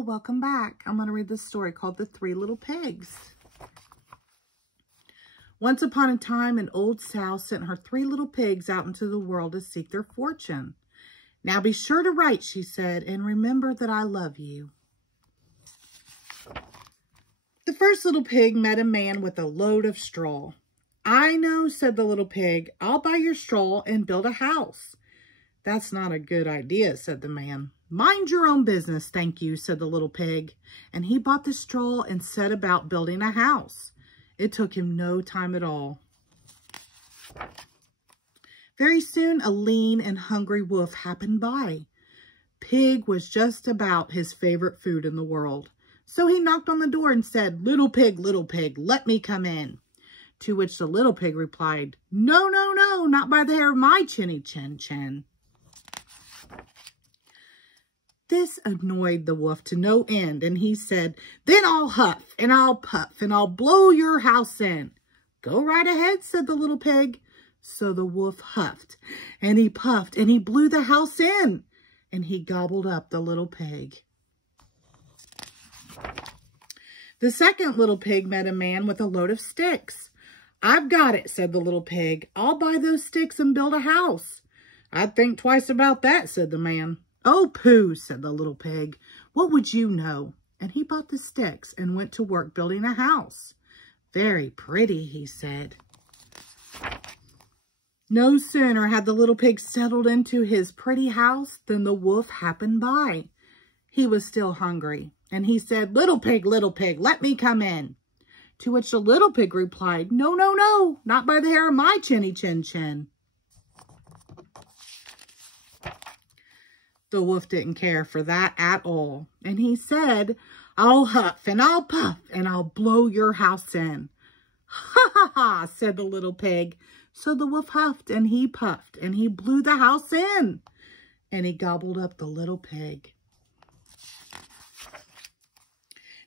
Hello, welcome back. I'm going to read this story called The Three Little Pigs. Once upon a time, an old sow sent her 3 little pigs out into the world to seek their fortune. Now be sure to write, she said, and remember that I love you. The first little pig met a man with a load of straw. I know, said the little pig. I'll buy your straw and build a house. That's not a good idea, said the man. Mind your own business, thank you, said the little pig. And he bought the straw and set about building a house. It took him no time at all. Very soon, a lean and hungry wolf happened by. Pig was just about his favorite food in the world. So he knocked on the door and said, little pig, let me come in. To which the little pig replied, no, no, no, not by the hair of my chinny chin chin. This annoyed the wolf to no end, and he said, then I'll huff, and I'll puff, and I'll blow your house in. Go right ahead, said the little pig. So the wolf huffed, and he puffed, and he blew the house in, and he gobbled up the little pig. The second little pig met a man with a load of sticks. I've got it, said the little pig. I'll buy those sticks and build a house. I'd think twice about that, said the man. Oh, pooh, said the little pig. What would you know? And he bought the sticks and went to work building a house. Very pretty, he said. No sooner had the little pig settled into his pretty house than the wolf happened by. He was still hungry, and he said, little pig, let me come in. To which the little pig replied, no, no, no, not by the hair of my chinny chin chin. The wolf didn't care for that at all, and he said, I'll huff and I'll puff and I'll blow your house in. Ha, ha, ha, said the little pig. So the wolf huffed and he puffed and he blew the house in, and he gobbled up the little pig.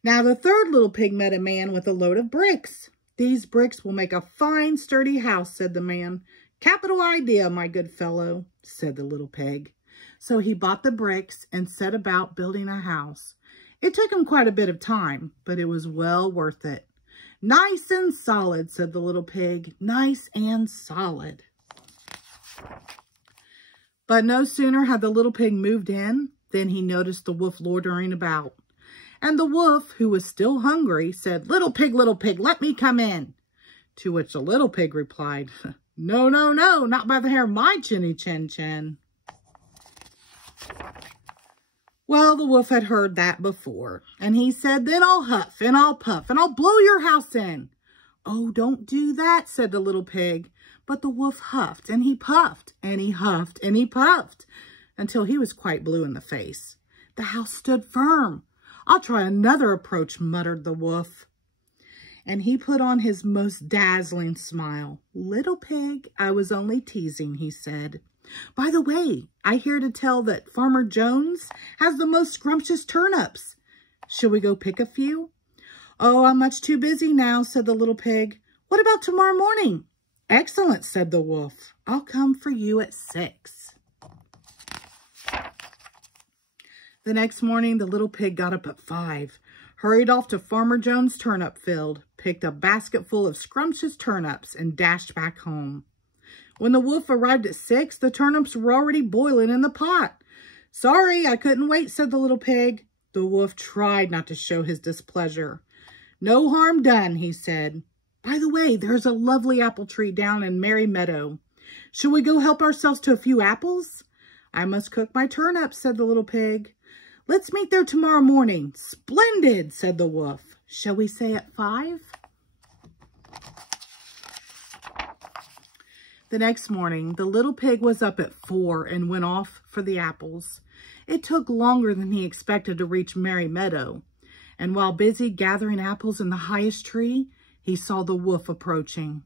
Now the third little pig met a man with a load of bricks. These bricks will make a fine, sturdy house, said the man. Capital idea, my good fellow, said the little pig. So he bought the bricks and set about building a house. It took him quite a bit of time, but it was well worth it. Nice and solid, said the little pig. Nice and solid. But no sooner had the little pig moved in than he noticed the wolf loitering about. And the wolf, who was still hungry, said, little pig, let me come in. To which the little pig replied, no, no, no, not by the hair of my chinny chin chin. Well, the wolf had heard that before, and he said, then I'll huff and I'll puff and I'll blow your house in. Oh, don't do that, said the little pig. But the wolf huffed and he puffed and he huffed and he puffed until he was quite blue in the face. The house stood firm. I'll try another approach, muttered the wolf. And he put on his most dazzling smile. Little pig, I was only teasing, he said. By the way, I hear to tell that Farmer Jones has the most scrumptious turnips. Shall we go pick a few? Oh, I'm much too busy now, said the little pig. What about tomorrow morning? Excellent, said the wolf. I'll come for you at 6. The next morning, the little pig got up at 5, hurried off to Farmer Jones' turnip field, picked a basket full of scrumptious turnips, and dashed back home. When the wolf arrived at 6, the turnips were already boiling in the pot. Sorry, I couldn't wait, said the little pig. The wolf tried not to show his displeasure. No harm done, he said. By the way, there's a lovely apple tree down in Merry Meadow. Shall we go help ourselves to a few apples? I must cook my turnips, said the little pig. Let's meet there tomorrow morning. Splendid, said the wolf. Shall we say at 5? The next morning, the little pig was up at 4 and went off for the apples. It took longer than he expected to reach Merry Meadow, and while busy gathering apples in the highest tree, he saw the wolf approaching.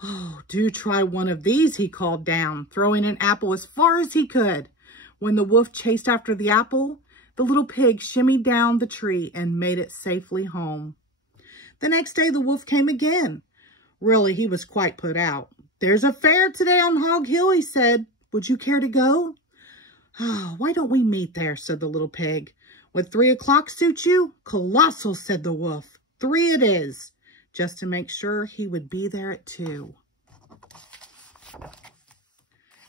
Oh, do try one of these, he called down, throwing an apple as far as he could. When the wolf chased after the apple, the little pig shimmied down the tree and made it safely home. The next day, the wolf came again. Really, he was quite put out. There's a fair today on Hog Hill, he said. Would you care to go? Oh, why don't we meet there, said the little pig. Would 3 o'clock suit you? Colossal, said the wolf. 3 it is, just to make sure he would be there at 2.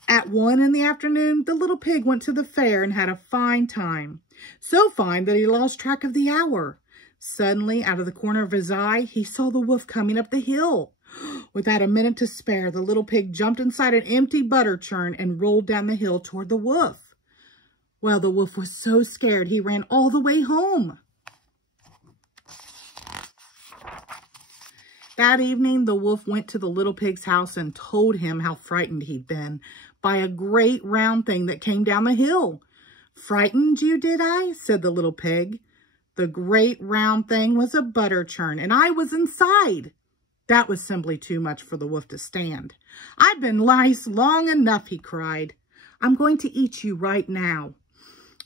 At 1 in the afternoon, the little pig went to the fair and had a fine time. So fine that he lost track of the hour. Suddenly, out of the corner of his eye, he saw the wolf coming up the hill. Without a minute to spare, the little pig jumped inside an empty butter churn and rolled down the hill toward the wolf. Well, the wolf was so scared he ran all the way home. That evening, the wolf went to the little pig's house and told him how frightened he'd been by a great round thing that came down the hill. "Frightened you, did I?" said the little pig. "The great round thing was a butter churn, and I was inside." That was simply too much for the wolf to stand. "I've been nice long enough," he cried. "I'm going to eat you right now."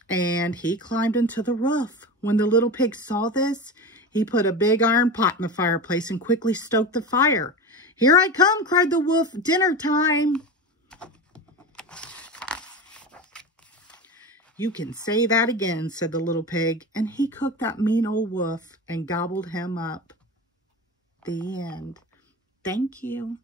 And he climbed into the roof. When the little pig saw this, he put a big iron pot in the fireplace and quickly stoked the fire. "Here I come," cried the wolf. "Dinner time." "You can say that again," said the little pig, and he cooked that mean old wolf and gobbled him up. The end. Thank you.